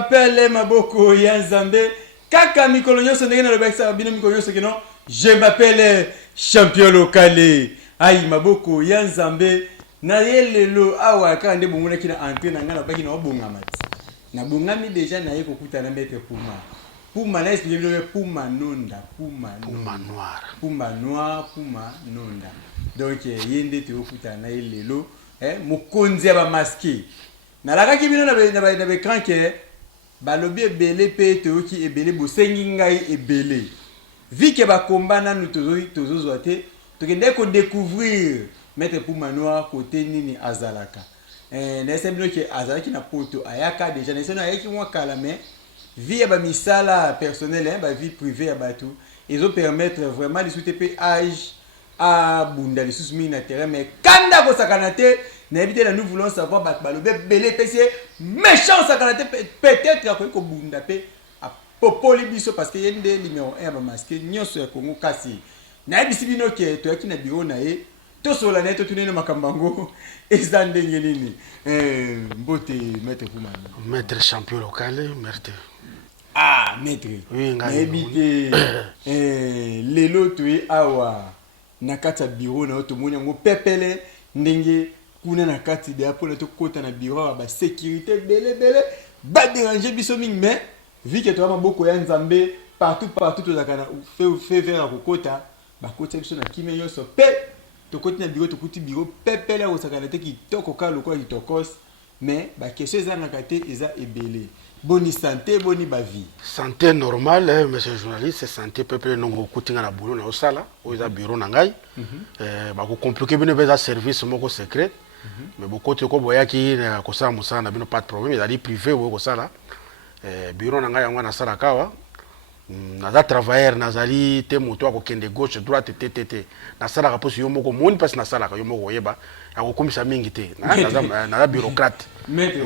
m'appelle Maboko Yanzambe. Kaka Mikolonyo Sondegena Rebeksa Bino Mikolonyo Sekeno. Je m'appelle champion local. Aïe Maboko Yanzambe. Na yelelo awa kande bongona kina entré na ngana baki na bongamati. Na bongami déjà na yeko kuta na mettre Puma. Puma na expliquer le Puma nonda, Puma noir. Puma noir, Puma nonda. Donc yende te okuta na yelelo mokonzi ba masqué. Na la kaki bino na be écran ke balobi ebele pe te oki ebele bosengi ngai ebele. Vi ke ba combat na tozo zoate, to kende ko découvrir mettre Puma noir côté nini azalaka. Na semble que azalaki na poto ayaka déjà na seno ayaki mwa kala mais vie ba misala personnelle ba vie privée ya batu ils ont permettre vraiment de soutenir âge à bunda les sous na terrain mais kanda ko sakanate na éviter nous voulons savoir ba balobe belé pc méchant sakanate peut-être ko bunda pe a popoli biso parce que yende numéro 1 ba masqué nyonso ya Congo kasi na bisi bino ke to yaki na bureau na ye to sola neto tunene makambango ezande ngenini mbote maître Puma Maître champion local merci. Ah maître oui ngabite lelo tuyi awa na kati ya bureau na to moni ngo pepele ndenge kuna na kati de apona to kota na bureau ba sécurité belé ba déranger biso mingi mais vu que to maboko ya Nzambe partout to zakana fait vers kokota ba kota biso na kimé yoso pe to koti na bureau to kuti bureau pepele o sakana te ki toko ka lokwa ki tokos mais ba question za na kate eza ebele boni santé boni ba vie santé normale monsieur journaliste santé peuple non kutinga na boulot na osala o eza bureau na ngai ba ko compliquer bino beza service moko secret mais beaucoup te ko boyaki na ko sala musala na bino pas de problème ezali privé o ko sala bureau na ngai yango na sala kawa naza travailleur nazali te moto akokende gauche droite te nasalaka mposo yo moko moni mpasi nasalaka yo moko oyeba akokomisa mingi te naza bureaucrate maître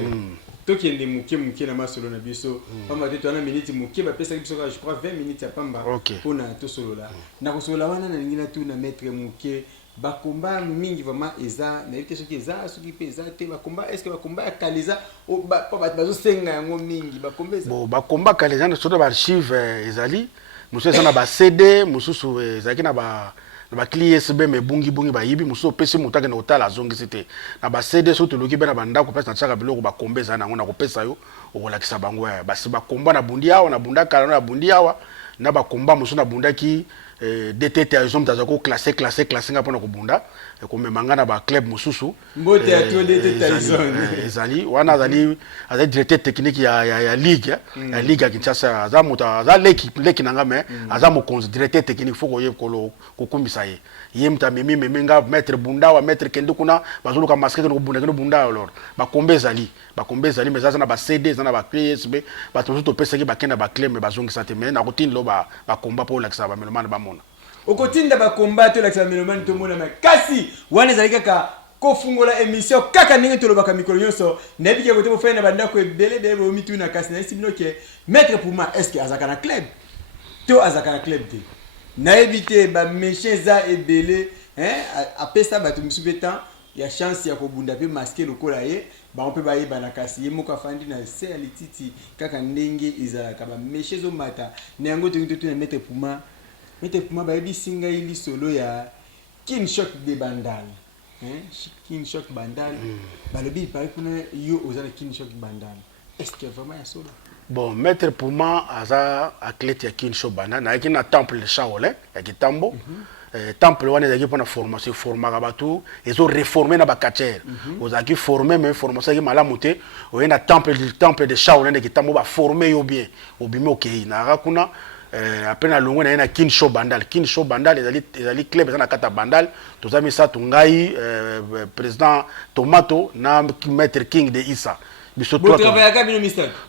tokende moke na masolo na biso pamba te toana minute moke bapesaki biso je crois 20 minutes ya pamba mpona tosolola na kosolola wana nalingi natuna maître moke bakomba mingi vraiment eza na yite soki eza soki pe eza te bakomba est-ce que bakomba ya kaliza bazosenga yango mingi bakomba eza bon bakomba kaliza na soto ba archive ezali mususu eza na ba CD mususu ezalaki na ba clé USB me bungi ba yibi mususu pesi mutake na otala zongisi te na ba CD soto loki be na bandako pesa na tsaka biloko bakomba eza nango na kopesa yo okolakisa bango ya basi bakomba na bundi awa na bunda kala na bundi awa na bakomba mususu na bundaki DTT à zone d'azako classé nga pona ko bunda ko memanga na ba club mususu mbote ya to DTT zone ezali wana azali directeur technique ya ligue ya ligue ya Kinshasa azamuta za leki nanga me azamu konzi directeur technique foko ye ko kumbisa ye yemta memi memenga maître bunda wa maître kende kuna bazulu ka masque ko bunda bunda alors ba kombe ezali mais ça na ba CD ça na ba USB ba to pesa ki ba kenda ba club me bazongisa te mais na kotin lo ba komba po la kisa ba melomane ba mona okotinda ba combat to la kisa melomane to mona kasi wana ezali kaka kofungola émission kaka ndenge tolobaka mikolo nyonso nabike kote bo fena banda ko ebele de bo mitu na kasi na sibino ke maître Puma est-ce que azaka na club to azaka na club te na ebite ba méchants za ebele apesa ba tumsu betan ya chance ya kobunda pe masquer lokola ye ba on peut ba yeba na kasi ye moko afandi na se alititi kaka ndenge izalaka ba méchants o mata nango to na maître Puma ba yebi singa ili solo ya King Shock de Bandal King Shock Bandal balobi par exemple yo ozana King Shock Bandal est-ce que vraiment ya solo bon maître Puma aza athlète ya King Shock Bandal na yaki na temple de Shaolin ya Kitambo temple wana ezaki mpona formation formaka bato ezo réformer na bakatere ozalaki former mais formation eki malamu te oye na temple de Shaolin de Kitambo baforme yo bien obimi okei naka kuna après na longo na ye na King Shock Bandal ezali club eza na kata Bandal toza misato ngai président Tomato na maître King de Issa biso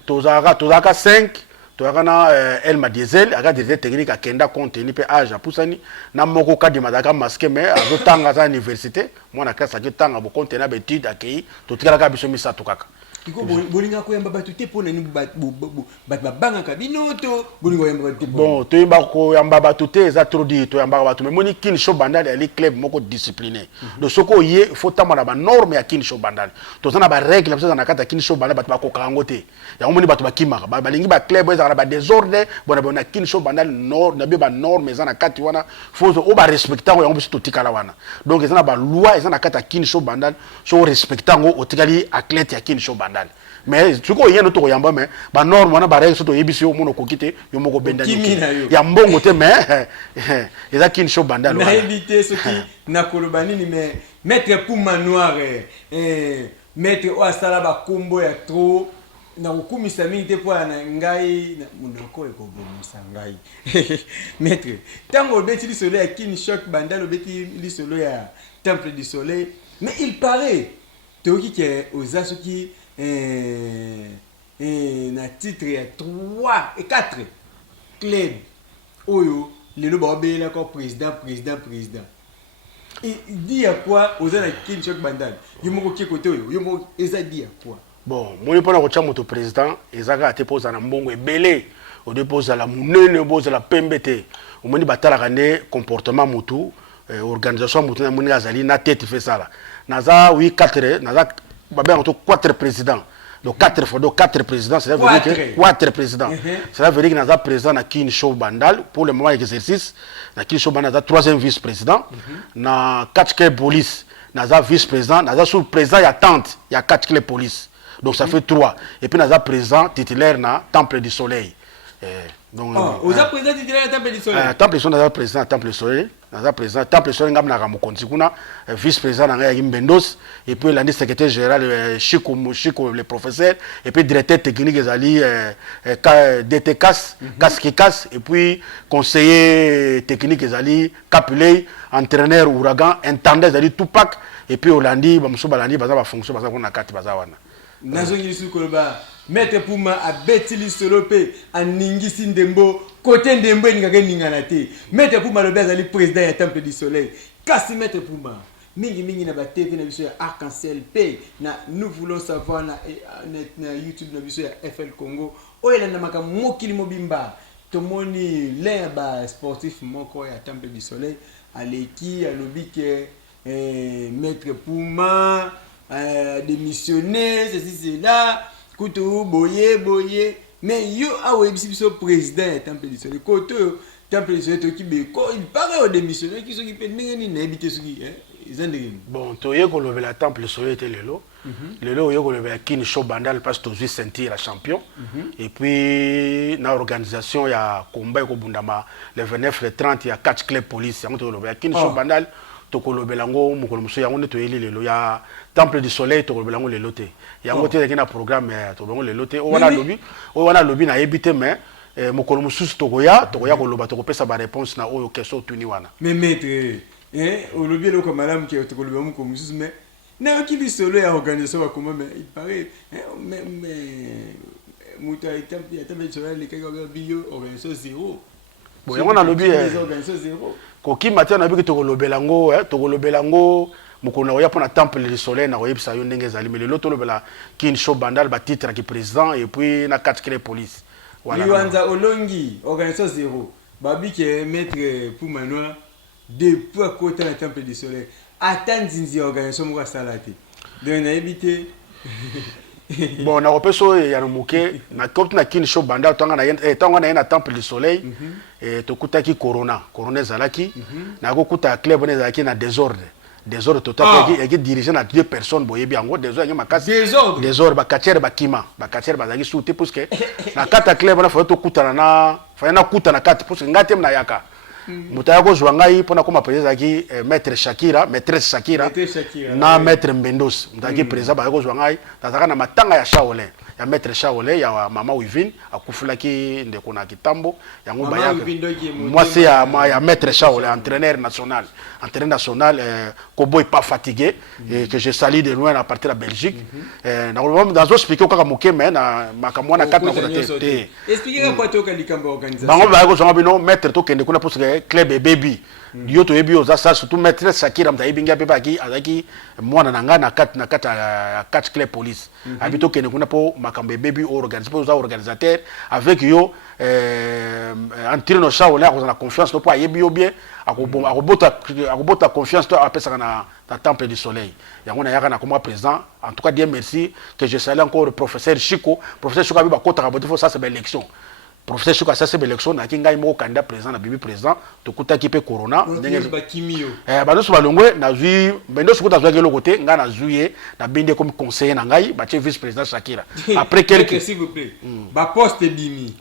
tozalaka 5 tozalaka na Elma Diesel aka directeur technique akenda contenu pe age apusani na moko kadima azalaka masque mais azotanga aza université mwana classe akitanga bo contenu na betude akei totikalaka biso misato kaka Kiko bolinga ko yamba batu te pona ni bat babanga kabinoto bolinga yamba batu te. Bon, to yamba ko yamba batu te za trop dit to yamba batu mais moni kin show bandal ali club moko discipliné. Donc soko yé faut tamana ba norme ya kin show bandal. To zana ba règle ça na kata kin show bandal batu ba ko kango te. Ya moni batu ba kimaka ba lingi ba club za ba désordre bona kin show bandal nord na ba norme za na kati wana faut o ba respecter ko yango biso tikala wana. Donc zana ba loi za na kata kin show bandal so respecter ngo o tikali athlète ya kin show bandal. Mais tu ko yeno to yamba mais ba norme wana ba règle so to yebisi yo mono ko kite yo moko bendani ya mbongo te mais eza kin show bandal na éviter ce qui na kolobani ni mais maître Puma Noir maître o asala ba kombo ya trop na kukumisa mingi te po na ngai na munoko ko bomisa ngai maître tango beti li solo ya kin shock bandal beti li solo ya temple du soleil mais il paraît toki ke ozasoki na titre ya 3 et 4 club oyo lelo ba obela ko président il dit à quoi ozana kin shock bandal yomoko ki côté oyo yomoko eza dit à quoi. Bon moi pona ko chamoto président ezaka te poza na mbongo ebele o depoza la munene boza la pembete o moni batala kane comportement mutu organisation mutu na moni azali na tête fait ça là naza 4 naza babé entre 4 présidents. Donc 4 fois, donc 4 présidents, cela veut dire que 4 présidents. Cela veut dire que nous avons président na Kin Show Bandal pour le moment exercice. Na Kin Show Bandal, nous avons 3e vice-président. Na 4 police, nous avons vice-président. Nous avons sous-président, il y a tente, il y a 4 police. Donc ça fait 3. Et puis nous avons président titulaire na Temple du Soleil. Donc, vous avez président titulaire Temple du Soleil. Temple du Soleil, nous avons président Temple du Soleil. Nous avons président Temple du Soleil, nous avons vice-président Mbendos. Et puis l'année secrétaire général Chico le professeur. Et puis directeur technique Ezali DTCAS, Kaskikas. Et puis conseiller technique Ezali Capuley, entraîneur Ouragan, intendant Ezali Tupac. Et puis Hollandi, Bamsou Balandi, Baza va fonctionner, Baza Kona Kati, Baza Wana. Nazo Yilisu Koloba. Maître Puma a betili solope a ningisi ndembo côté ndembo ngake ningana te. Maître Puma le bezali président ya Temple du Soleil. Kasi Maître Puma mingi na ba TV na biso ya Arc-en-Ciel P na nous voulons savoir na YouTube na biso ya FL Congo oyela na maka mokili mobimba tomoni l'un ba sportif moko ya Temple du Soleil aleki alobi ke Maître Puma démissionné ceci cela Koutou, boye, mais yo a biso président et Temple du Soleil. Koto, Temple du Soleil, il paraît au démissionnaire qui sont qui peut n'habiter ce qui est. Bon, tu as vu la Temple du Soleil était le lot. Le lot, il y a eu Kin Show Bandal parce que tu as senti la champion. Et puis, dans l'organisation, il y a combat le 29, le 30, il y a 4 clubs police. Il y a Kin Show Bandal. Tokolobelango mukolomuso ya ngone to yeli lelo ya Temple du Soleil tokolobelango lelo te ya ngote ya kina programme to belango lelo te o wana lobi na ebite mais mukolomuso tokoya koloba tokopesa ba réponse na oyo question tuni wana mais maître o lobi lo comme madame qui tokoloba mukolomuso mais na okili solo ya organisation ba comment mais il paraît mais muta Temple du Soleil le kaka bio organisation zéro bon ya ngona lobi organisation zéro koki matin na biki tokolobelango mukona oya pona Temple du Soleil na oyebisa yo ndenge ezali mais lelo tolobela Kin Show Bandal ba titre ki président et puis na 4 clés police voilà Liwanza Olongi organisation zéro babike maître Puma Noir depuis à côté na Temple du Soleil attendre zinzi organisation mo salate donc na éviter bon na opeso ya nomuke na kopti na Kin Show Bandal tanga na Temple du Soleil et tokutaki corona ezalaki na kokuta club on ezalaki na désordre total qui dirigé na 2 personnes boyebi yango désordre makasi désordre bakatiere bazaki souté parce que na kata club on fa tokutana na kutana kati parce que ngate na yaka mutaya ko zwangai pona koma président ki maître Shakira na maître Mbendos mutaki président ba ko zwangai tazaka na matanga ya Shaolin ya maître Shaolin ya mama Wivin akufulaki ndeko na kitambo yango bayaka moi c'est ya maître Shaolin entraîneur national Koboy pas fatigué et que je salue de loin à partir de la Belgique dans expliquer kaka moke mais na makamwana 4 na ko expliquer quoi to ka likambo organisation bango ba ko zwangai bino maître to kende kuna parce que club et baby yo to yebi oza ça surtout maître Shakira mtayebi nga pe baki azaki mwana nanga na quatre clé police habito kene kuna po makambe baby organiser po za organisateur avec yo Antrino Shaolin a confiance no po ayebi yo bien akobota confiance to apesa na temple du soleil yango na yaka na comme président en tout cas Dieu merci que je salue encore le professeur Chico abi ba kota ka ça c'est l'élection professeur Chouka ça c'est l'élection na kinga imo candidat président na bibi président to kuta kipe corona ndenge ba kimio ba no so balongwe na zui bendo so kuta zwa côté nga na zuye na binde comme conseiller na ngai ba vice président Shakira après quelques s'il vous plaît ba poste bimi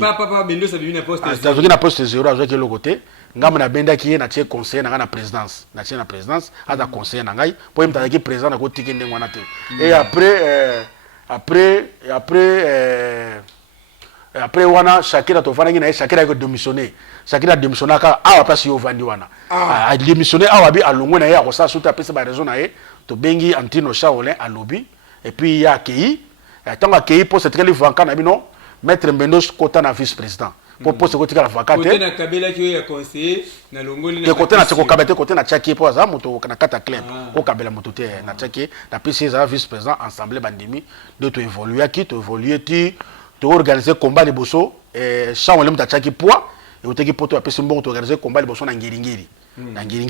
papa bendo ça bimi na poste zero na poste zero azwa kelo côté ngam na benda ki na tie conseiller na présidence na tie na présidence ada conseiller na ngai po imta ki président na ko tiki ndenge wana te et après wana Shakira to fanaki na Shakira ko démissionner Shakira démissionner ka awa place yo vandi wana a démissionner awa bi alongwe na ya ko sa suta pesa ba raison na ye to bengi Antrino Shaolin a lobby et puis ya kei tanga kei poste très vacant na bino maître Mbendos kota na vice président pour poste ko tika la vacante côté na Kabela ki ya conseiller na longoli na côté na ko kabete côté na Tchaki po za moto na kata club ko Kabela moto te na Tchaki na PC za vice président ensemble bandimi de to évoluer ki to évoluer ti to organiser combat liboso Shaolin mutachaki poids et oteki poto apesi mbongo to organiser combat liboso na ngiringiri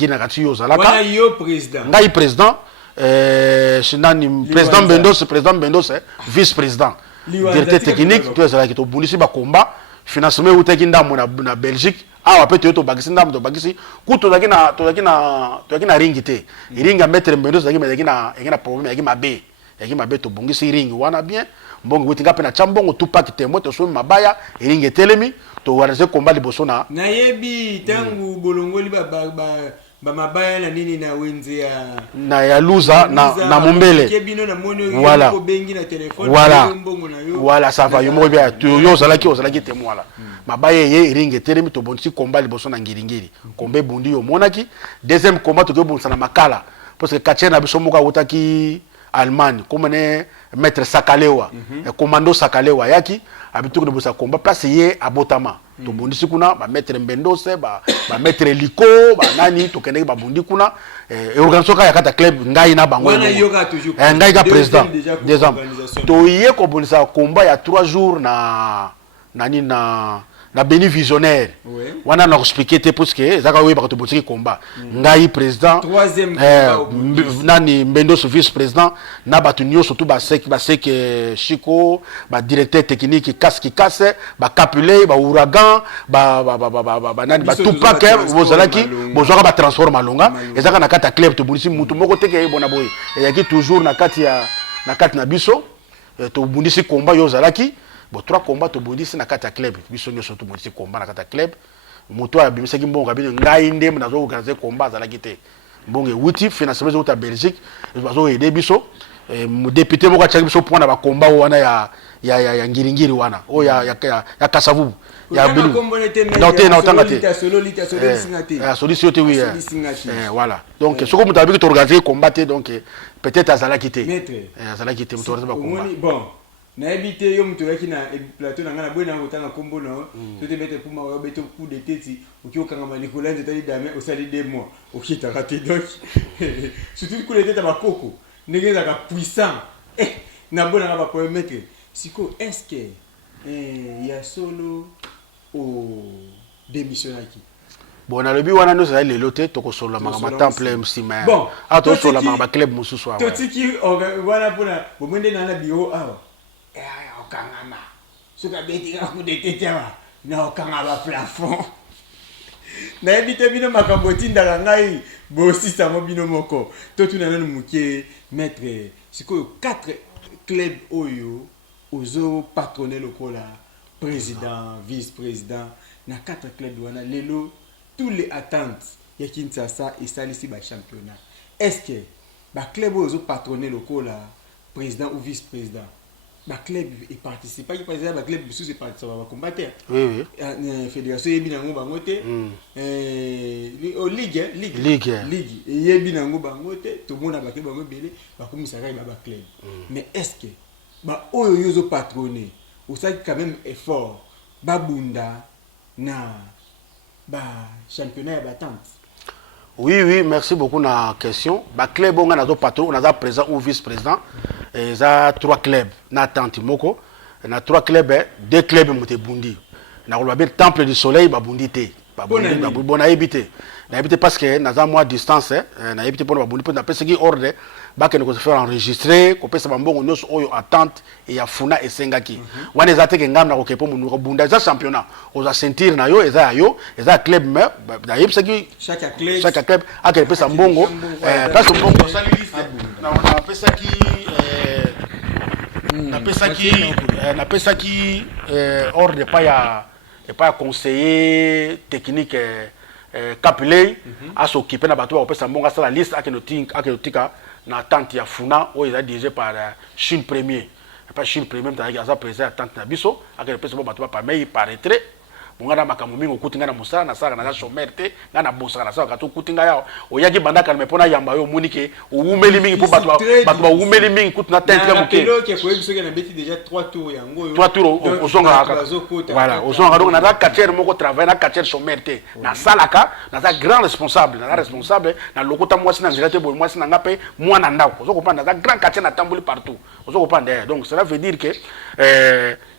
na kati yo zalaka wana yo président ngai président shinani président Bendos vice président directeur technique to zalaki to bundisi ba combat financement uteki ndamo na Belgique awa pe to bagisi ndamo to bagisi kuto zaki na ringi te ringa mettre Bendos zaki na problème yaki mabe to bungisi ringi wana bien mbongo witinga pe na chambongo tupaki tembo to so mabaya ringi telemi to wanaze combat liboso na yebi tangu bolongoli ba mabaya na nini na wenze ya luza na mumbele kebino na moni voilà ko bengi na téléphone mbongo na yo voilà ça va yo mo bien yo zalaki temo wala mabaya ye ringi telemi to bonsi combat liboso na ngiringiri kombe bundi yo monaki deuxième combat to bonsa na makala parce que kachena biso moka utaki Allemagne comme ne maître Sakalewa commando Sakalewa yaki abitu ko bosa combat place ye abotama to bondi sikuna ba maître Mbendose ba maître Liko ba nani to kende ba bondi kuna organisation ka yakata club ngai na bango ngai ga président des hommes to ye ko bonisa combat ya 3 jours na Beni Visionnaire wana na expliquer te parce que zaka we ba to botiki combat ngai président troisième nani Mbendos vice président na batu nyo surtout ba sek Chico ba directeur technique kasse ba Capule ba Ouragan ba nani ba Tupac bozalaki bozwaka ba transforme malonga ezaka na kata club to bundisi mutu moko teke bona boy yaki toujours na kati na biso to bundisi combat yo zalaki bo 3 combats to bundisi na kata club biso nyo surtout bundisi combat na kata club moto abimisaki mbongo kabine ngai ndem na zo organiser combat zalaki te mbongo wuti financement zo ta Belgique bazo aider biso député moko achaki biso point na ba combat wana ya ngiringiri wana o ya Kasavubu ya bilu na otanga te solution te oui voilà donc ce que mutabiki to organiser combat te donc peut-être azalaki te azalaki te muto ba combat bon na ebité yo mutolaki na plateau na ngana bwena ngotanga kombo no to te bete puma yo beto coup de tête ukiyokanga malikola nzeta li dame osali 2 mois okita raté donc surtout coup de tête ba koko ndengeza ka puissant na bona ba promettre siko est-ce que ya solo au démissionnaki bon na lebi wana no za lelo te to ko solo mama temple msima bon to solo mama club mususu to tiki wana pona bomende na bio awa okangama suka beti ka kudetetewa na okangama plafond na ebite bino makambo tindala ngai bosisa mo bino moko to tuna nanu muke maître sikoyo 4 clubs oyo ozo patronner lokola président vice-président na 4 clubs wana lelo tous les attentes ya Kinshasa et salisi ba championnat est-ce que ba club ozo patronner lokola président ou vice-président ba club et participer par exemple ba club sous et participer ba combattre oui fédération yebi nango bango te au ligue yebi nango bango te to mona ba club bango belé ba komisa kai ba club mais est-ce que ba oyo yozo patronner ou ça quand même effort ba bunda na championnat batante. Oui, merci beaucoup na question. Ba club on a patron, on a président ou vice-président. Et ça 3 clubs na tante moko. Na 3 clubs, 2 clubs moté bundi. Na ko ba temple du soleil ba bundi té. Ba bundi ba bona habité. Na habité parce que na moi distance, na habité pour ba bundi pour na pesa ki ordre ba que nous se faire enregistrer, ko pesa mbongo nyos oyo attente et ya funa esengaki. Wana za teke ngam na ko kepo munu ko bunda za championnat. Oza sentir na yo eza club me na yebisa ki chaque club a que pesa mbongo parce que mbongo ça liste na pesa ki na pesa ki ordre pas conseiller technique Capilé à s'occuper na bateau pour mbongo ça la liste a que notika na tente ya funa o est dirigé par Chine Premier pas Chine Premier mais ça président tente na biso a que pesa bateau pas mais il paraîtrait ngana makambo mingi okutinga na musala na saka na chomerte ngana bosaka na saka to kutinga yao oyaki bandaka me pona yamba yo monike oumeli mingi po batwa oumeli mingi kutina tente ya muke ke ko yebiso ke na beti déjà 3 tours yango 3 tours ozonga voilà ozonga donc na da katcher moko travail na katcher chomerte na salaka na za grand responsable na lokota mwasi na nzirate bo mwasi na ngape mwana ndako ozo kopanda za grand katcher na tamboli partout ozo kopanda donc cela veut dire que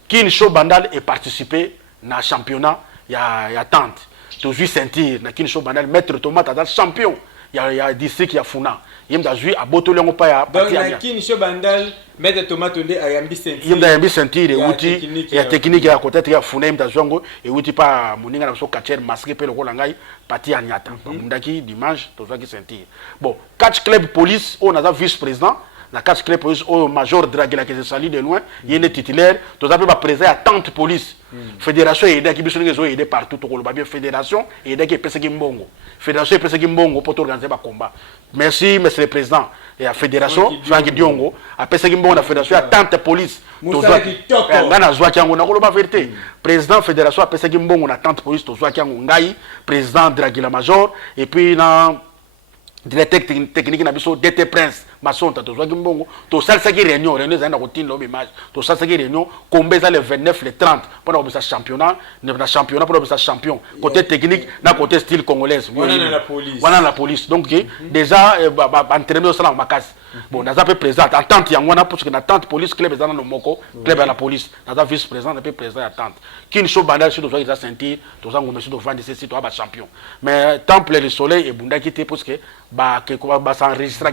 Kin Show Bandal est participé na championnat ya tante toujours sentir na Kin Show Bandal maître Tomata dans champion ya district ya Funa yemda jui aboto lengo pa ya parti ya Kin Show Bandal maître Tomata onde ayambi sentir yemda sentir et outil ya technique ya côté ya Funa yemda jongo et outil pa moninga na so katcher masque pe lokola ngai parti ya nyata ndaki dimanche toujours qui sentir bon catch club police on a vice président na catch club police au major Dragila qui se sali de loin il est titulaire tous appelé ba président à tante police fédération et qui biso ngezo aider partout to koloba bien fédération et qui pesa ki mbongo fédération pesa ki mbongo pour organiser ba combat merci monsieur le président et la fédération Frank Diongo a pesa ki mbongo na fédération à tante police ngana zwa kyango na koloba vérité président fédération a pesa ki mbongo na tante police to zwa kyango ngai président Dragila major et puis na directeur technique na biso DT Prince masonta to zwa kimbongo to salsa ki réunion za na kotinda image to salsa ki réunion kombeza le 29 le 30 pour na championnat pour na champion côté technique na côté style congolaise voilà la police donc déjà entraîner au salon makasi bon na za pe président attente yango na parce que na attente police club za na moko club à la police na za vice président na pe président attente Kin Show Bandal sur doit za sentir to za ngomesi to vendre ces sites ba champion mais temple le soleil et bunda qui était parce que ba s'enregistrer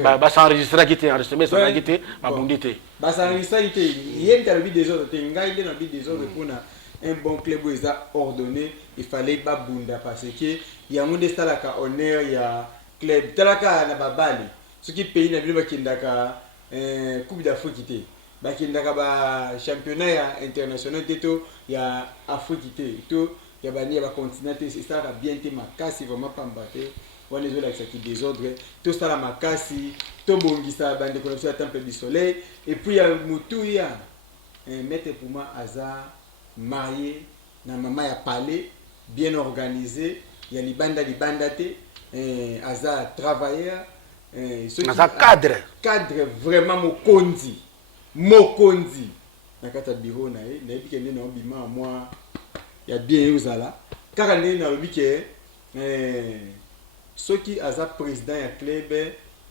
ba s'enregistrer qui était enregistré ça qui était ba bundité ba s'enregistrer qui était yem talobi des autres ngai de na bi des autres pour na un bon club où ils a ordonné il fallait ba bunda parce que ya monde salaka honneur ya club talaka na babali ce qui pays na bilo bakindaka coupe d'Afrique té bakindaka ba championnat ya international teto ya Afrique té to ya bani ba continent c'est ça va bien té makasi vraiment pambaté on les a qui désordre tout ça la makasi to bongisa bande connexion à temple du soleil et puis ya mutuya maître pour moi aza marié na maman ya palais bien organisé ya libanda té aza travailleur aza cadre vraiment mokonzi na kata bureau na ye na yebi kende na obima moi ya bien yozala kaka ndenge na lobi ke soki aza président ya club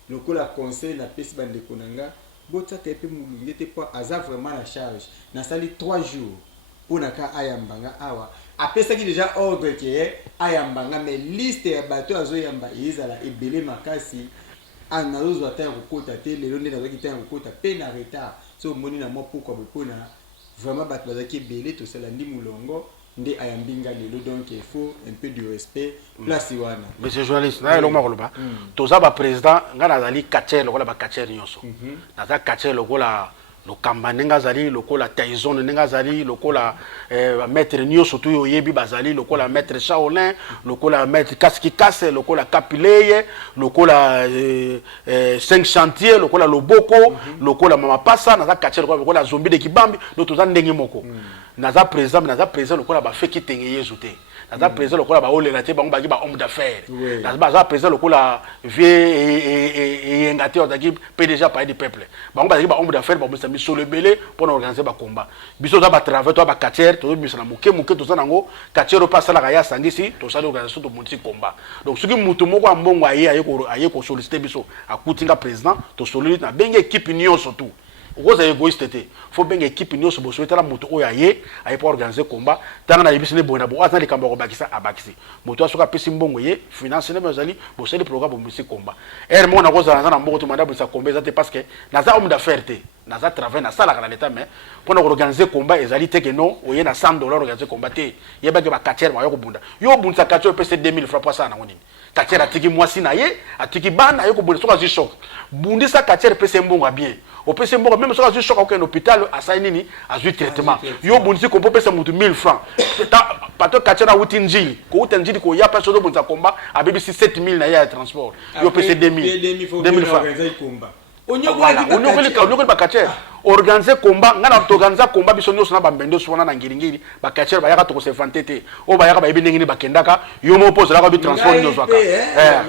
lokola conseil na pesi bandeko nanga botaka pe mulungi te po aza vraiment na charge na sali 3 jours pona ka ayambanga awa apesaki déjà ordre ke ayambanga mais liste ya bato azoyamba ezala ebele makasi anazozwa ta kokota te lelo nde nazaki ta kokota pe na retard so moni na mo pourquoi bopona vraiment bato bazaki ebele tosala ndi mulongo nde ayambinga lelo donc il faut un peu de respect place wana monsieur journaliste na eloma koloba toza ba président ngana zali katcher lokola ba katcher nyonso naza katcher lokola lokamba nenga zali lokola Tyson nenga zali lokola maître nyonso tu yo yebi bazali lokola maître Shaolin lokola maître Kaski Kase lokola Kapileye lokola 5 chantiers lokola Loboko lokola Mama Passa naza katcher lokola Zombi de Kibambi no toza ndenge moko naza président lokola ba feki tenge yezu te naza président lokola ba olela te bango baki ba homme d'affaires naza président lokola vie et engate ozaki PDG pays du peuple bango baki ba homme d'affaires ba misa misolo belé pour organiser ba combat biso za ba travail to ba quartier to biso na moke to za nango quartier pa sala ga ya sangisi to sala organisation to monti combat donc soki mutu moko ambongo aye ko solliciter biso akutinga président to solliciter na benga équipe nyonso tout oza égoïste te faut benga équipe nyonso bo souhaiter la moto oyo aye pour organiser combat tanga na yebisi ne bona bo azali kamba ko bakisa abakisi moto asoka pesi mbongo ye finance ne bazali bo seli programme bo misi combat mo na koza na mbongo to manda bo sa combat ezate parce que naza homme d'affaires te naza travail na sala kana l'état mais pour organiser combat ezali te que non oye na $100 organiser combat te yeba ke ba katier ma yo ko bunda yo bunda katier pesi 2000 francs pour ça na ngoni katier atiki mwasi na ye atiki bana yo ko bunda soka zi choc bundisa katier pesi mbongo bien au pesi mbongo même soka zi choc au hôpital asai nini azui traitement yo bundisi ko pesa mutu 1000 francs pato katier na wuti njili ko wuti njili ko ya pesa do bunda combat a BBC 7000 na ya transport yo pesi 2000 francs on bakatier organiser combat ngana to organiser combat biso nyoso na bambendo sona na ngiringiri bakatier bayaka to ko se fantete o bayaka ba ibinengini bakendaka yo mo pose la ko bi transport nyoso aka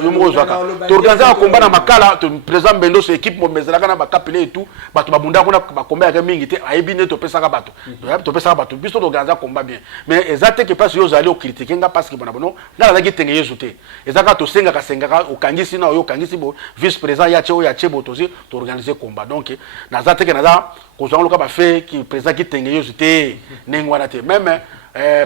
yo mo zaka to organiser combat na makala to président bendo so équipe mo mezela kana bakapele et tout bato babunda kuna ba combat ya mingi te ayibine to pesa ka bato to pesa ka bato biso to organiser combat bien mais exacte que parce yo zali o critiquer nga parce que bona bono na la tenge yesu te ezaka to senga ka okangisi na yo kangisi bo vice président ya chebo to to organiser combat donc naza te que naza kozanga loka ba fait qui président qui tenge yo te nengwana te même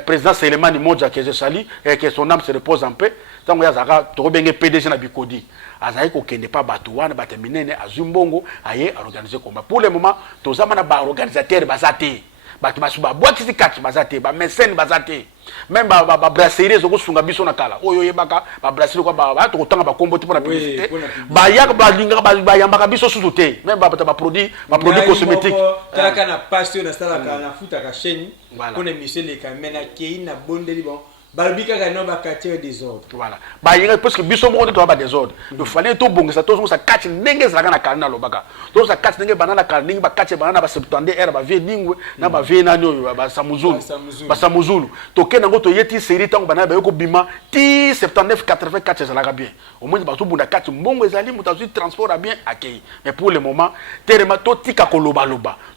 président Selemani Modja que je salue et que son âme se repose en paix tango ya zaka to benge PDG na bikodi azai ko kende pa batu wana bateminene azumbongo aye organiser combat pour le moment tozama na ba organisateur bazate batu basuba boiti sikati bazate ba mécène bazate même ba brasserie zo kusunga biso na kala oyo yebaka ba brasserie ko ba to kotanga ba kombo te pour la publicité ba yaka ba linga ba yambaka biso susu te même ba produit cosmétique kala kana passion na sala kana futa ka chaîne pour émission les kamena keina bondeli bon balbika ka no ba quartier désordre voilà ba yinga parce que biso mo to ba désordre do fallait to bongisa to so kati ndenge zaka na kana lobaka to sa kati ndenge banana ka ndenge ba kati banana ba 70 era ba vie ningwe na ba vie nani oyo ba samuzulu to kena ngo to yeti série tango banana ba yoko bima ti 79 84 zalaka bien au moins ba to bunda kati mbongo ezali mutazu transport a bien accueilli mais pour le moment terema to tika ko loba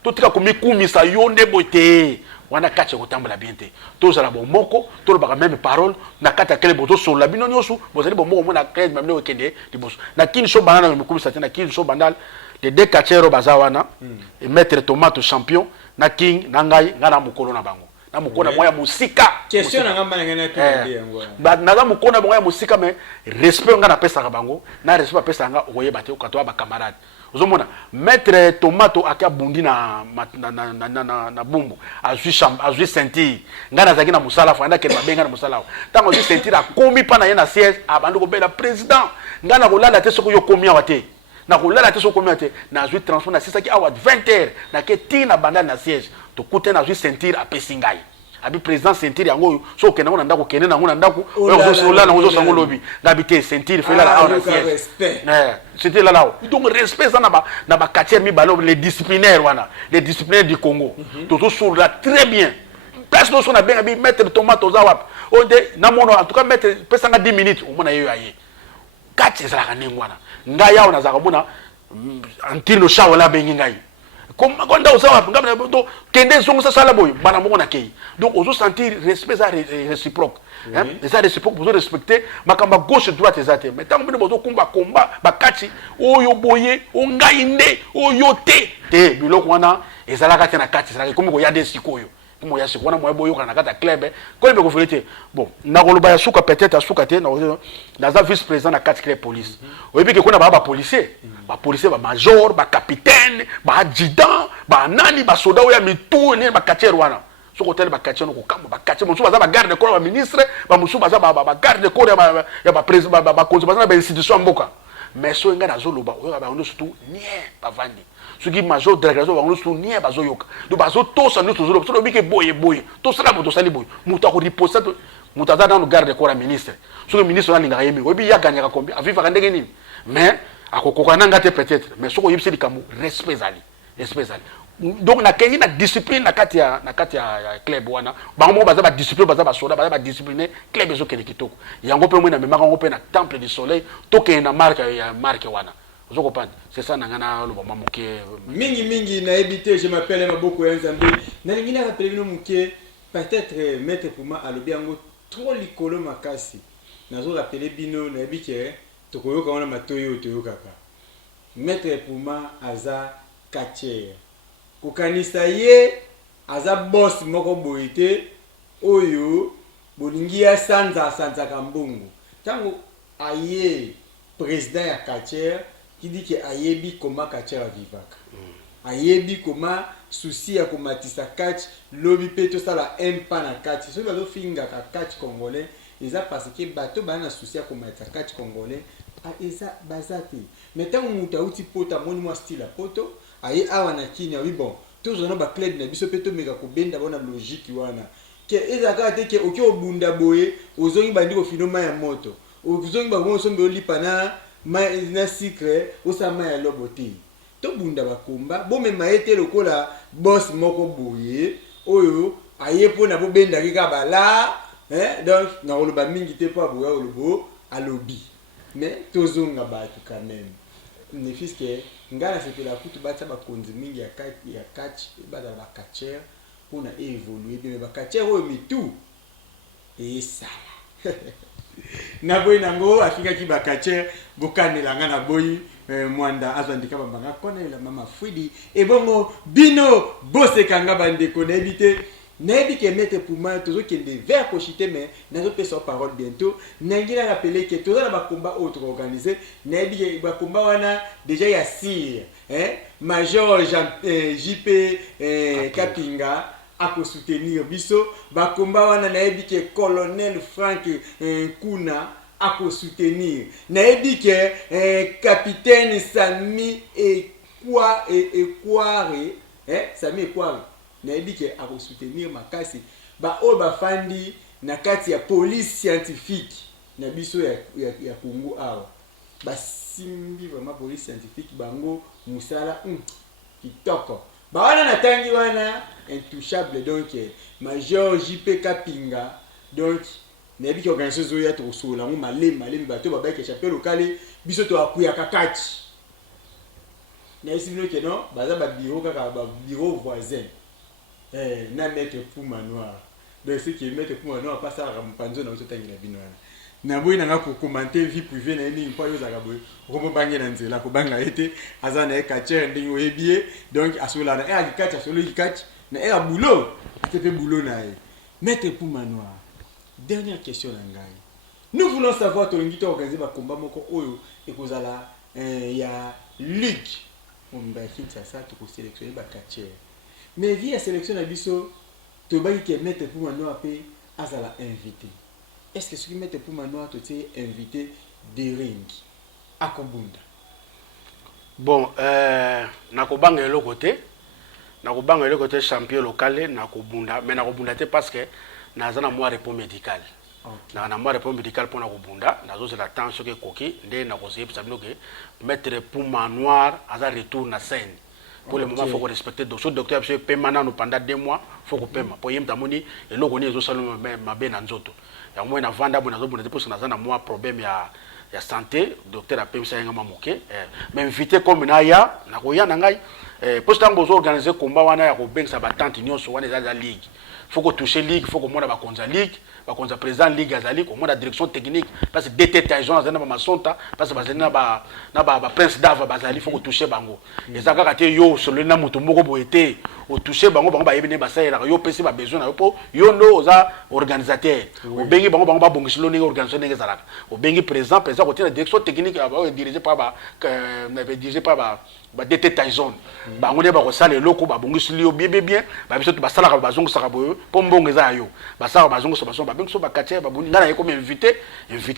to tika ko mikumisa yonde bote wana kati ko tambola bien te to zala bo moko to ba même parole na kati akele boto so la bino nyosu bozali bo moko na crainte même le kende liboso na kini so banana mikumu satina na kini so bandal de deux kachero bazawana et maître tomate champion na king na ngai ngana mukolo na bango na mukona moya musika question na ngamba ngana to yango ba na mukona moya musika mais respect ngana pesa ka bango na respect pesa nga okoyeba te okatoa ba camarade ozomona maître tomato aka bundi na bumbu azui sentir ngana zaki na musala fanda ke babenga na musala tango azui sentir akomi pa na ye na siège abandu ko bela président ngana ko lala te soko yo komi awate na ko lala te soko komi awate na azui transport na sisaki awa 20h na ke tina banda na siège to kute na azui sentir apesingai abi président sentir yango so kena ngona ndako kene na ngona ndako oyo so la na ngozo sango lobi ngabite sentir fela la na siège c'était là donc respect ça na ba quartier mi balo les disciplinaires du Congo tout sur là très bien parce que so na bien abi mettre tomate za wap on de na mono en tout cas mettre pesa nga 10 minutes o mona yo aye kati za ka nengwana nga yawo na za ka bona antino shawo la bengi ngai comme quand on s'en va donc kende songo ça sala boy bana moko na kei donc on sentir respect ça réciproque hein ça réciproque vous respecter makamba gauche droite ezate mais tant que bozo combat bakati oyo boye ongai nde oyo te biloko wana ezala kati na kati ça comme ko ya desikoyo comme ya sikona moyo boyo kana kata club ko be ko felete bon na koloba ya suka peut-être asuka te na za vice président na kati club police oyebi ke kona ba policier ba major ba capitaine ba adjudant ba nani ba soda oya mitu ne ba katier wana soko tele ba katier no ko kamba ba katier musu baza ba garde corps ba ministre ba musu baza ba garde corps ya ba président ba konzo baza ba institution mboka mais so nga na zoloba oyo ba ono surtout nie ba vandi soki major délégation ba ono surtout nie ba zoyoka do ba zo to sa no to zoloba so bike boye to sala bo to sali boye muta ko riposta muta za dans le garde corps ya ministre soki ministre na linga yemi obi ya ganyaka kombi aviva ka ndenge nini mais akokoka nanga te peut-être mais soko yebisi likambo respect zali donc na kengi na discipline na kati ya club wana bango baza ba discipline baza ba soda baza ba discipliné club ezo kene kitoko yango pe moi na memaka ngo pe na temple du soleil to ke na marque wana ozo comprendre c'est ça na ngana lo ba moke mingi na ebité je m'appelle Maboko ya Nzambe na lingina rappelé bino moke peut-être maître Puma alobi yango trop likolo makasi nazo rappeler bino na ebike to koyoka wana matoyo toyokaka maître Puma aza catcher kokanisa ye aza boss moko boite oyo bolingi ya sanza kambungu tango aye président ya catcher qui dit que ayebi koma catcher avivaka ayebi koma souci ya komatisa catch lobi pe to sala empa na catch so bazo finga ka catch congolais eza parce que bato bana souci ya komatisa catch congolais a eza bazati mais tango muta uti pota moni moi style poto aye awa na Kenya oui bon toujours na ba club na biso peto meka ko benda bona logique wana ke eza ka te ke oki obunda boye ozongi bandi ko finoma ya moto ozongi ba ngo sombe olipa na secret osama ya loboti to bunda bakomba bo mema ete lokola boss moko boye oyo aye pona bo benda ki ka bala donc na oloba mingi te pa boya olobo alobi mais tozonga batu quand même ne fiske ngala sepela kutu batsa bakonzi mingi ya catch bada ba catcher pona évoluer bien ba catcher oyo mitu et ça na boy nango afika ki ba catcher bokanela ngana boy mwanda azandika bambanga kona la mama Fridi et bongo bino bose kanga bande ko nebite Nabi que mettre pour moi toujours qu'il des vers cochité mais n'avons pas sa parole bientôt n'engina rappeler que tout ça va combat autre organisé Nabi va combat wana déjà il y a sire major JP Kapinga à soutenir biso va combat wana Nabi que colonel Frank Kuna à soutenir Nabi que capitaine Sami Ekware Sami Ekware nayebi ke ako soutenir makasi ba o ba fandi na kati ya police scientifique na biso ya Congo awa ba simbi vraiment police scientifique bango musala kitoko ba wana na tangi wana intouchable donc major JP Kapinga donc nayebi ke organisation zo ya to sola ngo malemi bato ba ke chapelle lokale biso to akuya kakati na isibino ke non baza ba bureau kaka ba bureau voisin na mettre Puma noir donc ce qui mettre Puma noir pas ça rampanzo na ototangi na bino na boyi na ko commenter vie privée na ni mpo yo zaka boyi ko bangi na nzela ko banga ete azana e catcher ndingo ebie donc asola na e catch asolo catch na e boulot atepe boulot na e mettre Puma noir dernière question na ngai nous voulons savoir to ngito organiser ba combat moko oyo ekozala ya ligue on va faire ça to ko sélectionner ba catcher mais via sélection na biso to baki ke mettre pour mano apé azala invité est-ce que ce qui mettre pour mano to té invité de ring akobunda bon nakobanga eloko te champion local nakobunda mais nakobunda te parce que nazana moi repos médical na moi repos médical pour nakobunda nazo c'est la tension que koki ndé nakosé sabino que mettre pour manoir aza retour na scène. Pour le moment, il faut respecter le docteur. Parce que pendant 2 mois, il faut que paiement. Pour y aller, et là, on est au salon ma ben anzoto. Et moi, na vanda, bon, azobona depuis que na moi problème ya santé. Docteur a payé ça yanga mamoké. Mais invité comme na ya koya na ngai. Pour ça, on organiser combat wana ya ko ben sa batante nyonso wana za ligue. Faut que toucher ligue, faut que moi na konza ligue. Bakonza président ligue azali ko la direction technique parce que détaillation azana ba masonta parce que bazana ba prince dava bazali faut que toucher bango ezaka kate yo solo na mutu moko boete o toucher bango ba yebene ba saela yo pesi ba besoin na yo po yo ndo oza organisateur o bengi bango ba bongisilo ni organisation ndenge zalaka o bengi président côté la direction technique ba dirigé par ba détaillation bango ne ba ko sala eloko ba bongisilo bien ba biso to ba sala ka bazongo saka boyo po mbongo za yo ba sala bazongo so donc so ba catcher ba buni ngana comme invité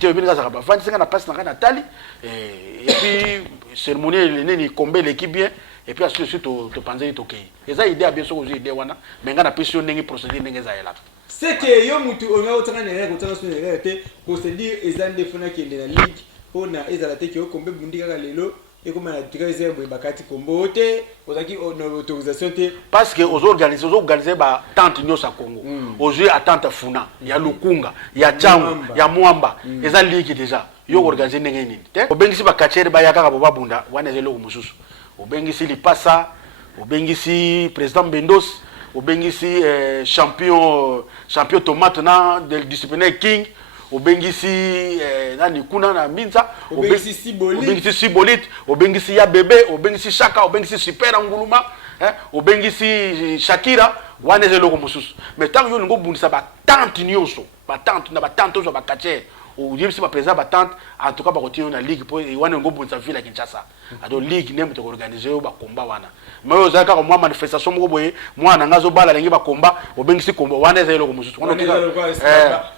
obini ka saka ba fandi singa na place na kana tali et puis cérémonie ni comber l'équipe bien et puis ensuite to panzer to kei eza idée a bien so ko idée wana mais ngana pression ndenge procédure ndenge za yela c'est que yo mutu onga otanga na règle otanga so na te procédure ezande fona kende na ligue pona ezala te ke o comber bundi kaka lelo et comme na 13h boy bakati kombo te ozaki autorisation te parce que aux organiser ba tente nyo sa Congo aujourd'hui attente funa ya lukunga ya changu ya mwamba eza ligue déjà yo organiser ndenge nini te obengisi ba kachere ba yakaka boba bunda wana zelo mususu obengisi lipasa obengisi président Bendos obengisi champion tomate na del disciplinaire king obengisi nani kuna na minza obengisi sibolit obengisi ya bebe obengisi shaka obengisi super nguluma obengisi shakira wana zelo mususu mais tant yo ngo bundisa ba tante nyonso ba tante na ba tante zo ba kachere ou si ba président ba tante en tout cas ba continuer na ligue pour wana ngo bundisa ville à Kinshasa ado ligue nem to organiser ba combat wana mais oza ka mwa manifestation moko boye mwana ngazo bala lengi ba combat obengisi combat wana zelo ko mususu wana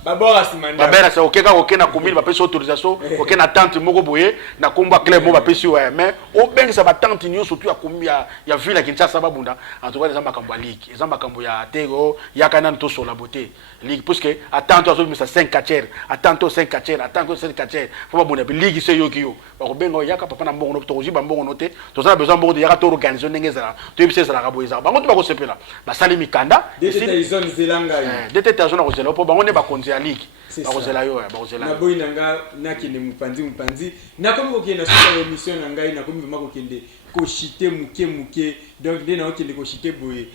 ba bora simanda ba bera sa okeka okena komili ba pesi autorisation okena tante moko boye na combat club mo ba pesi ouais mais obengisa ba tante nyo surtout ya komia ya ville à Kinshasa ba bunda en tout cas ezamba kambo ligue ezamba kambo ya tego ya kana to sur la beauté ligue parce que attends toi ça 5 catchers attends 5 catchers attends 5 catchers faut ba bunda ligue c'est yo kiyo ba ko bengo yaka papa na mbongo no to jiba mbongo note to ça besoin mbongo yaka to organiser ndenge za to yebise za rabo eza bango to ba ko sepela ba sali mikanda dete zone zelanga dete ta zone ko zela po bango ne ba konzi ya ligue ba ko zela yo ba ko zela na boy nanga nakine mupanzi na komi ko kenda sur émission na ngai na komi ko kende ko chité muke donc dena ko kende ko chité boy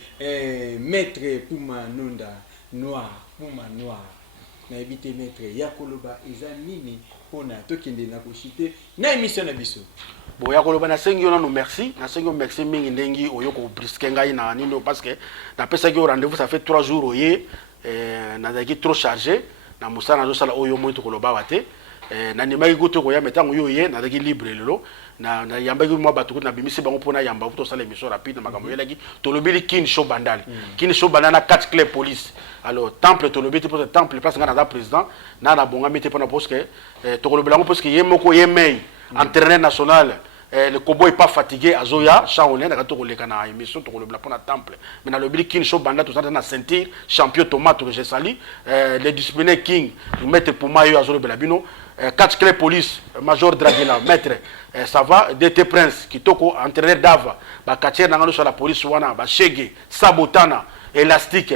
maître Puma Nonda noir na ebite maître yakoloba eza nini pona tokende na ko chité na émission na biso bon yakoloba na sengi ona no merci mingi ndengi oyoko brisker ngai na nino parce que na pesa ki rendez-vous ça fait 3 jours oye na zaki trop chargé na musana zo sala oyo mo to koloba wate na nimaki kuto ko ya metango yo ye na zaki libre lelo na yamba ki mo batuku na bimisi bango pona yamba to sala émission rapide na makambo yelaki to lobili kin show bandal na 4 clé police alors temple to lobili pour temple place ngana da président na bonga mité pona parce que to lobela ngo parce que yemoko yemei entraîneur national le Kobo est pas fatigué azoya chaolen na to koleka na émission to kolobela pona temple mais na lobili kin show bandal to ça na sentir champion tomate que j'ai sali les disciplinaires king mettre pour moi yo azolo belabino 4 clé police major Dragila maître ça va DT Prince kitoko entraîneur d'Ava ba katier na ngalo sur la police wana ba shege sabotana élastique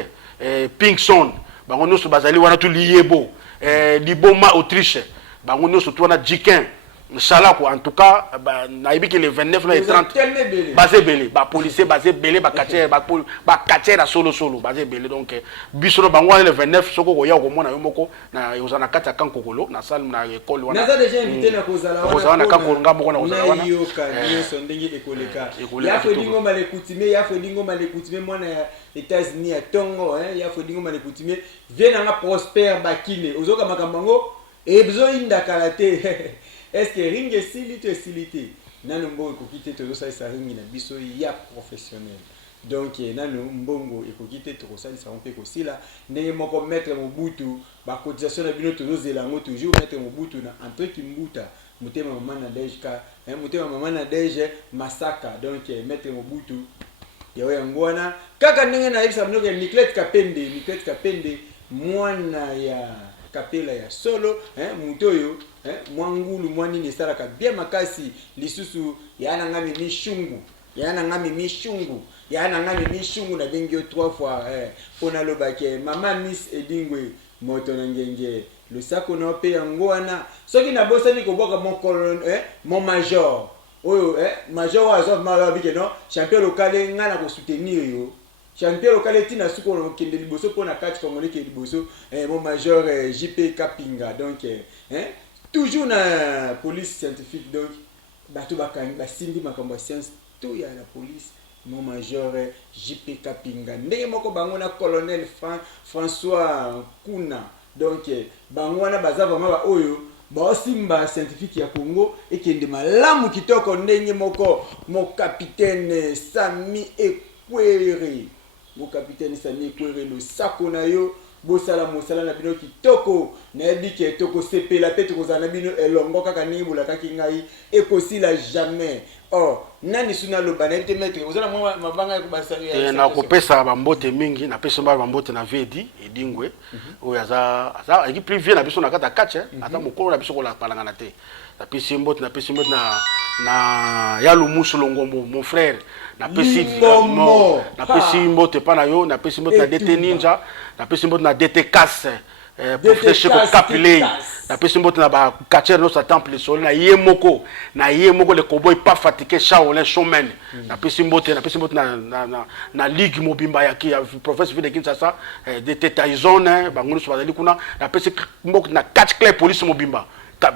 Pinkson bango nyonso bazali wana tu liyebo liboma Autriche bango nyonso tu wana jikin Salako en tout cas na ibiki le 29 na 30 basé belé ba policier basé belé ba katier ba katier na solo basé belé donc biso bango le 29 soko ko ya ko mona yo moko na yozana kata kan kokolo na salle na école wana na déjà invité na kozala wana kan ko ngamba ko na kozala wana yo ka nyoso ndenge ekoleka ya fodingo male coutume mwana ya États-Unis ya Tongo ya fodingo male coutume vient na Prosper Bakine ozoka makambango e besoin inda karate est-ce que ring silité nanu mbongo kokite to ça ring na biso ya professionnel donc nanu mbongo ekokite to ça ça on peut kosila ndenge moko mettre Mobutu ba cotisation na bino to zelango toujours mettre Mobutu na entre kimbuta mutema mama na dejka mutema mama na deje masaka donc mettre Mobutu yawe ngwana kaka ndenge na ibisa mnoke Nicolet Kapende mwana ya kapela ya solo mutoyo mwangulu mwanini saraka bien makasi lisusu yana ngami mishungu na bengi 3 fois pona lobake mama Miss Edingwe moto na ngenge le sako na pe ngwana soki na bosani ko boka mon colonel mon major oyo major azo malabike no champion local ngana ko soutenir yo champion local tina suko no kende liboso pona catch congolais ke liboso mon major JP Kapinga donc toujours na police scientifique donc bato bakani basindi makambo science tout ya la police mon major JP Kapinga ndenge moko bango na colonel François Kuna donc bango na baza vraiment ba oyo ba simba scientifique ya Congo ekende malamu kitoko ndenge moko mon capitaine Sami Ekwere le sako na yo bosala mosala na bino kitoko na ebike toko sepela pe toko zana bino elongo kaka ni bulaka ki ngai ekosila jamais oh nani suna lo bana te mettre ozala mwa mabanga ko basa ya na ko pesa ba mbote mingi na pesa ba mbote na vedi edingwe o yaza eki plus vieux na biso na kata kache ata mokolo na biso ko la palanga te na pesa mbote na yalo musulongo mon frère na pesa na pesa mbote pana yo na pesa mbote na DT Ninja na pesa mbote na DT Casse professeur Cheko Kapilei na pesi mbote na ba quartier no sa temple sol na yemoko le cowboy pas fatigué Shaolin showman na pesi mbote na ligue mobimba ya ki professeur Vide Kinshasa de Tyson bangono so bazali kuna na pesi mbote na catch clay police mobimba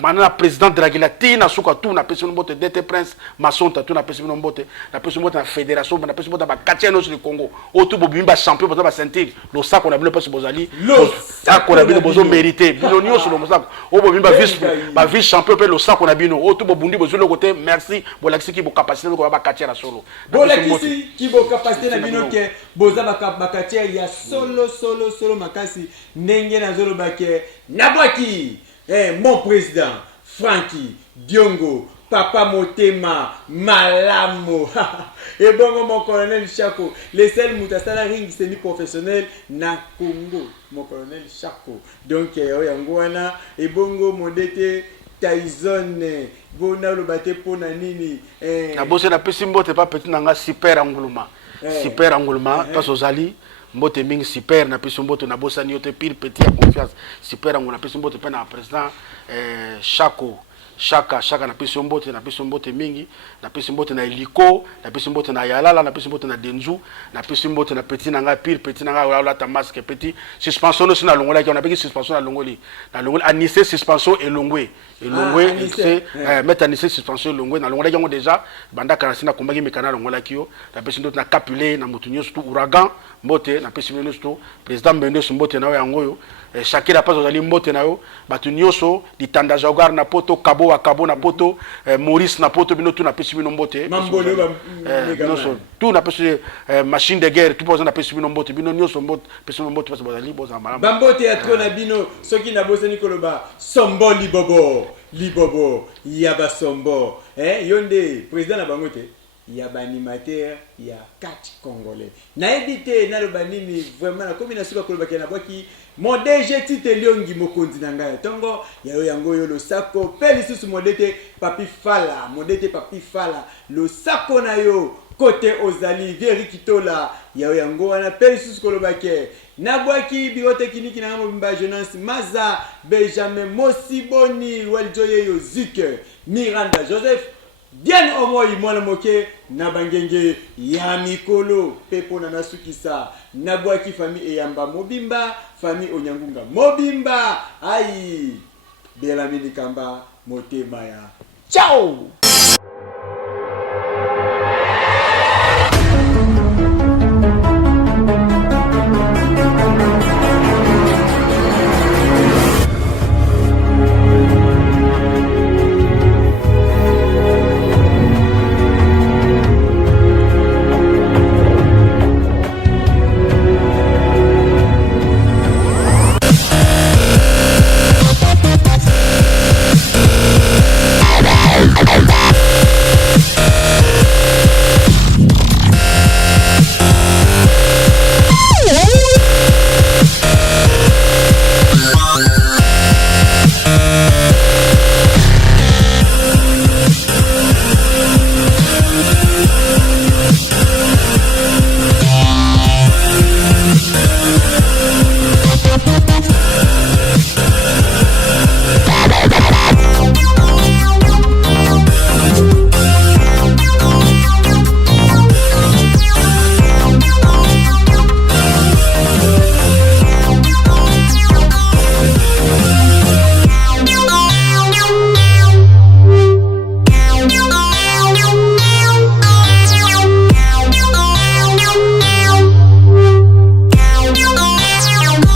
maintenant président de la Guilati na suka tout na pesi mbote DT Prince Masonta tout na pesi mbote na fédération na pesi mbote ba quartier no du Congo autour bobimba champion pour ba sentir le sac on a bien pesi bozali sac on a bien besoin mérité bilonio sur le sac o bobimba vice champion pe le sac on a bien autour bobundi besoin le côté merci bolakisi ki bo capacité ko ba quartier la solo bolakisi ki bo capacité na bino ke boza ba quartier ya solo makasi ndenge na zolo ba ke nabwaki mon président, Frankie, Diongo, Papa Motema, Malamo, et bon mon colonel Chako, les seuls moutasala ring semi-professionnel na Congo, mon colonel Chako. Donc, Oyangwana, et bongo modete Tyson, bona le bate pona nini. Na bosse na pesimbo te pas petit nanga super anguluma. Super anguluma, pas aux ali. Mbote mingi super na pesi mbote na bosani yote pile petit à confiance super ngona pesi mbote pe na président Shaka na pesi mbote mingi na pesi mbote na Eliko na pesi mbote na Yalala na pesi mbote na Denzu na pesi mbote na petit nanga pile petit nanga wala ta masque petit suspension no sina longola ki on a beki suspension na longoli anissé suspension et longwe c'est mettre anissé suspension longwe na longola yango déjà banda kana sina kombaki mekana longola kiyo na pesi mbote na Capulé na mutunyo surtout ouragan mbote na pesi mbote président Mbende mbote na yango yo Shakira pas ozali mbote na yo batu nyoso ditanda jogar na poto kabo na poto Maurice na poto bino tout na pesi bino mbote tout na pesi machine de guerre tout na pesi bino mbote bino nyoso mbote pesi mbote parce bazali boza malama bambote ya tro bino soki na bosani koloba sombo libobo yaba sombo yonde président na bangote ya ba animateur ya catch congolais na éviter na lo banini vraiment na combinaison ko ba kana baki mon DG Tite Liongi mokonzi na ngai tongo ya yango yo lo sako pelisusu modete papi fala lo sako na yo côté ozali veri kitola ya yango wana pelisusu ko lo bake na bwaki biote kiniki na mobimba jeunesse maza Benjamin Mosiboni waljoye yo zike Miranda Joseph bien au moins mwana moke na bangenge ya mikolo pepo na nasukisa na bwaki famille eyamba mobimba famille onyangunga mobimba ai Bela Minikamba motema ya ciao.